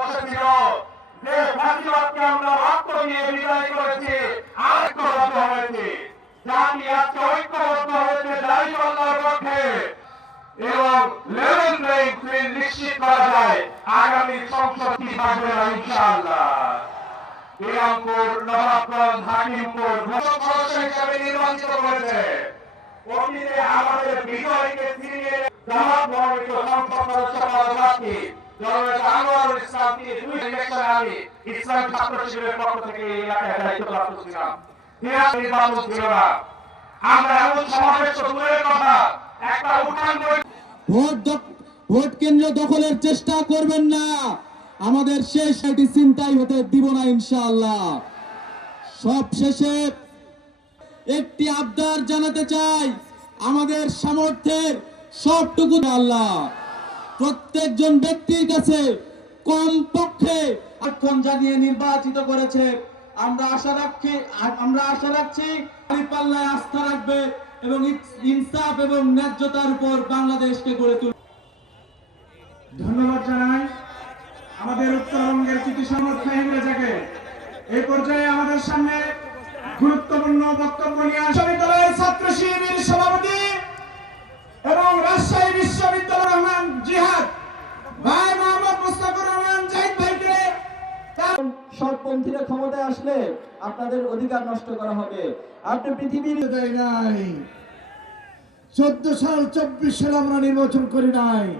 বসেছিল যে ফাঁসিবাদকে আমরা রক্ত দিয়ে বিদায় করেছি, ঐক্যবদ্ধ হয়েছি, জাতি আজকে ঐক্যবদ্ধ হয়েছে দাঁড়িপাল্লার পক্ষে এবং লেভেল প্লেইং ফিল্ড নিশ্চিত করা যায় আগামী সংসদ কি থাকবে না ইনশাআল্লাহ। বিরামপুর, নবাবগঞ্জ, হাকিমপুর সদস্য হিসাবে নির্বাচিত করেছে। অতীতে আমাদের বিজয়কে ফিরিয়ে জামাত মনোনীত সংসদ সদস্য পদপ্রার্থী জননেতা আনোয়ারুল ইসলাম, তিনি 2 ইলেকশনে আমি ইসলামী ছাত্র শিবিরের পক্ষ থেকে এই এলাকায় দায়িত্বপ্রাপ্ত ছিলাম। নির্বাচন ছিল না, আমরা এমন সমাবেশ তো দূরের কথা, একটা উঠান ভোট কেন্দ্র দখলের চেষ্টা করবেন না। আমাদের শেষ এটি চিন্তাই হতে দিব না ইনশাআল্লাহ। সব শেষে একটি আবদার জানাতে চাই, আমাদের সামর্থ্যের সবটুকু আল্লাহ প্রত্যেকজন ব্যক্তির কাছে কমপক্ষে আক্ষণ জানিয়ে নির্বাচিত করেছে। আমরা আশা রাখছি পাল্লায় আস্থা রাখবে এবং ইনসাফ এবং ন্যায্যতার উপর বাংলাদেশকে গড়ে তুলবে। ধন্যবাদ জানাই আমাদের উত্তরবঙ্গের কৃতি সনদ ফাহিম রেজাকে। এই পর্যায়ে আমাদের সামনে গুরুত্বপূর্ণ বক্তব্য নিয়ে বিশ্ববিদ্যালয়ের ছাত্র শিবির সভাপতি এবং রাজশাহী বিশ্ববিদ্যালয়ের রহমান জিহাদ ভাই মোহাম্মদ মুস্তাফিজুর রহমান জাহিদ ভাইকে সৎপন্থীরা ক্ষমতায় আসলে আপনাদের অধিকার নষ্ট করা হবে। আপনি পৃথিবীর দেয় নাই 14 সাল 24 সাল আমরা নির্বাচন করি নাই।